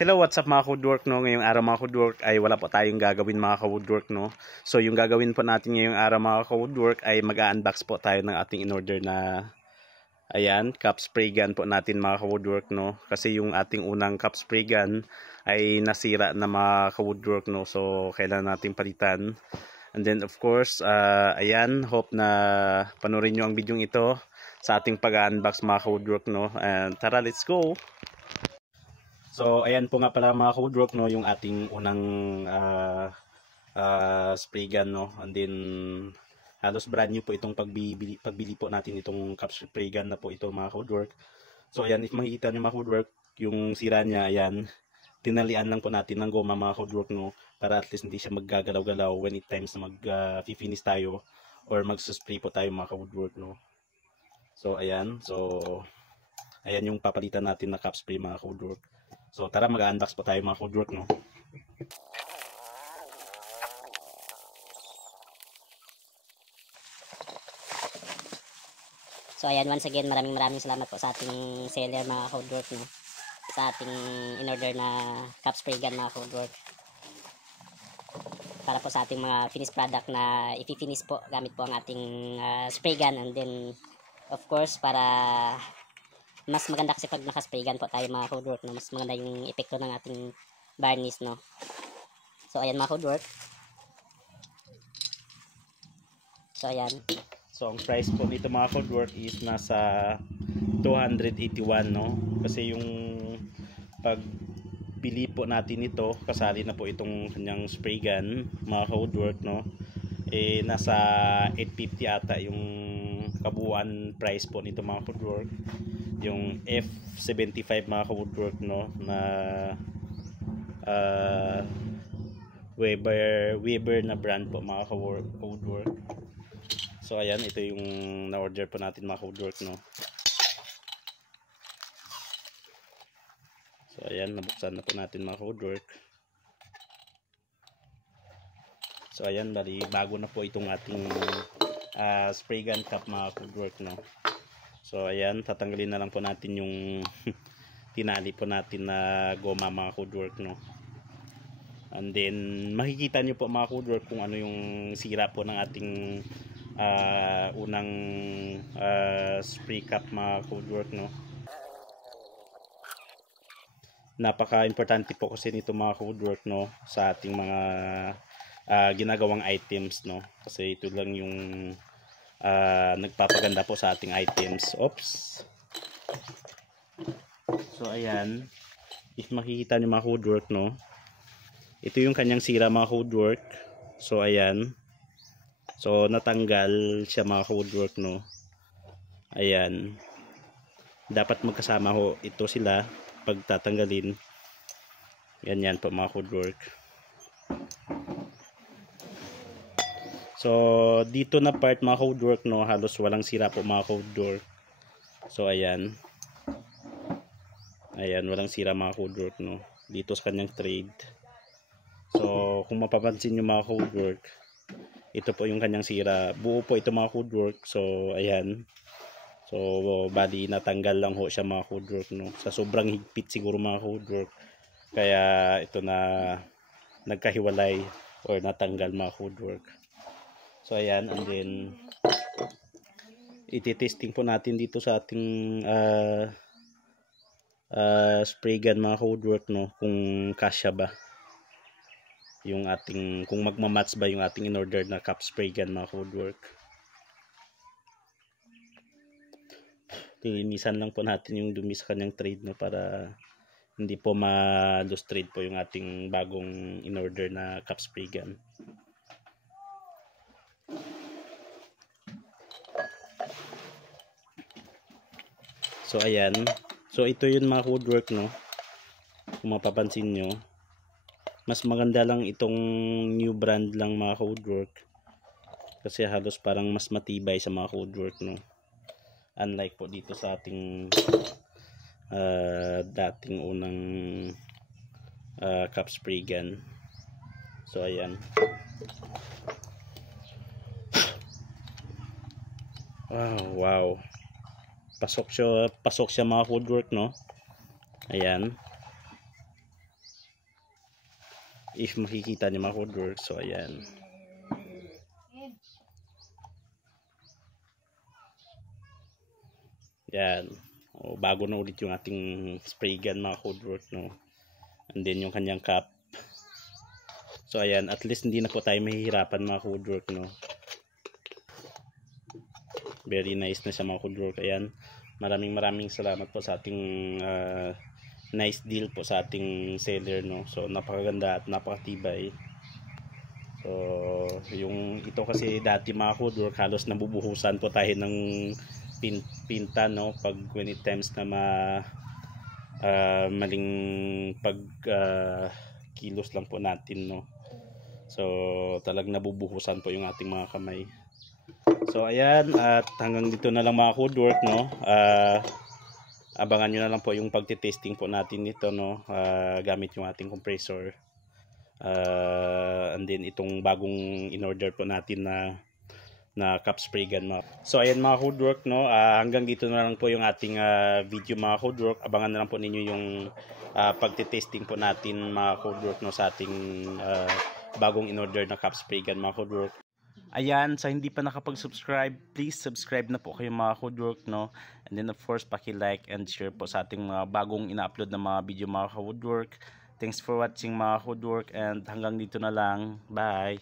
Hello, what's up mga ka-woodwork, no? Ngayong araw mga ka-woodwork ay wala po tayong gagawin mga ka-woodwork, no? So yung gagawin po natin ngayong araw mga ka-woodwork ay mag-unbox po tayo ng ating in-order na ayan, cup spray gun po natin mga ka-woodwork, no? Kasi yung ating unang cup spray gun ay nasira na mga ka-woodwork, no? So kailangan nating palitan. And then of course, ayan, hope na panoorin nyo ang video ito sa ating pag-unbox mga ka-woodwork, no? And tara, let's go! So, ayan po nga pala mga ka-woodwork, no, yung ating unang spray gun, no. And then, halos brand new po itong pagbili po natin itong cup spray gun na po ito mga ka-woodwork. So, ayan, if makikita nyo mga ka-woodwork, yung sira niya, ayan, tinalian lang po natin ng goma mga ka-woodwork, no, para at least hindi siya maggagalaw-galaw when it times na mag-finish tayo or mag-spray po tayo mga ka-woodwork, no. So, ayan, ayan yung papalitan natin na cup spray mga ka-woodwork. So tara, mag-unbox po tayo mga ka-woodwork, no. So ayan, once again, maraming salamat po sa ating seller mga ka-woodwork, no, sa ating in-order na cup spray gun mga ka-woodwork, para po sa ating mga finished product na i-finish po gamit po ang ating spray gun. And then of course, para mas maganda, kasi pag naka-spray gun po tayo mga ka-woodwork, no, mas maganda yung epekto ng ating varnish, no. So ayan mga ka-woodwork. So ayan. So ang price po nito mga ka-woodwork is nasa 281, no. Kasi yung pagbili po natin ito, kasali na po itong kanyang spray gun mga ka-woodwork, no. Eh nasa 850 ata yung kabuuan price po nito mga ka-woodwork. Yung F75 mga ka-woodwork, no, na Weber na brand po mga ka-woodwork. So ayan, ito yung na-order po natin mga ka-woodwork, no. So ayan, nabuksan na po natin mga ka-woodwork. So ayan, bali bago na po itong ating spray gun cup mga ka-woodwork, no. So ayan, tatanggalin na lang po natin yung tinali po natin na goma mga ka-woodwork, no. And then makikita nyo po mga ka-woodwork kung ano yung sira po ng ating unang spray cup mga ka-woodwork, no. Napaka-importante po kasi nito mga ka-woodwork, no, sa ating mga ginagawang items, no. Kasi ito lang yung nagpapaganda po sa ating items. Oops. So ayan, if makikita nyo mga ka-woodwork, no, ito yung kanyang sira mga ka-woodwork. So ayan, so natanggal siya mga ka-woodwork, no. Ayan, dapat magkasama ho ito sila pag tatanggalin. Ganyan po mga ka-woodwork. So dito na part mga ka-woodwork, no, halos walang sira po mga ka-woodwork. So ayan, walang sira mga ka-woodwork, no, dito sa kanyang trade. So kung mapapansin nyo mga ka-woodwork, ito po yung kanyang sira. Buo po ito mga ka-woodwork. So ayan, so bali natanggal lang ho siya mga ka-woodwork, no, sa sobrang higpit siguro mga ka-woodwork, kaya ito na nagkahiwalay or natanggal mga ka-woodwork. So ayan, and then iti-testing po natin dito sa ating spray gun mga ka-woodwork, no, kung kasya ba yung ating, kung magmamatch ba yung ating in-order na cup spray gun mga ka-woodwork. Lilinisan lang po natin yung dumi sa kanyang trade, no, para hindi po ma-lose trade po yung ating bagong in-order na cup spray gun. So ayan, so ito yun mga ka-woodwork, no. Kung mapapansin nyo, mas maganda lang itong new brand lang mga ka-woodwork, kasi halos parang mas matibay sa mga ka-woodwork, no. Unlike po dito sa ating dating unang cup spray gun. So ayan, wow, pasok siya mga ka-woodwork, no. Ayan, if makikita niyo mga woodwork. So ayan. Yan. O, bago na ulit yung ating spray gun mga woodwork, no. And then yung kanyang cap. So ayan, at least hindi na po tayo mahihirapan mga woodwork, no. Very nice na siya mga woodwork. Ayan. Maraming salamat po sa ating nice deal po sa ating seller, no. So napakaganda at napakatibay. So yung ito kasi dati mga woodwork, halos nabubuhusan po tayo ng pinta, no, pag when it times na maling pag kilos lang po natin, no. So talagang nabubuhusan po yung ating mga kamay. So ayan, at hanggang dito na lang mga woodwork, no. Abangan nyo na lang po yung pagtitesting po natin nito, no, gamit yung ating compressor, and then itong bagong in-order po natin na cap spray gun, no. So ayan mga woodwork, no, hanggang dito na lang po yung ating video mga woodwork. Abangan na lang po ninyo yung pagtitesting po natin mga woodwork, no, sa ating bagong in-order na cap spray gun mga woodwork. Ayan, sa hindi pa nakapag-subscribe, please subscribe na po kayo mga woodwork, no. And then of course, paki-like and share po sa ating mga bagong ina-upload na mga video mga woodwork. Thanks for watching mga woodwork, and hanggang dito na lang. Bye!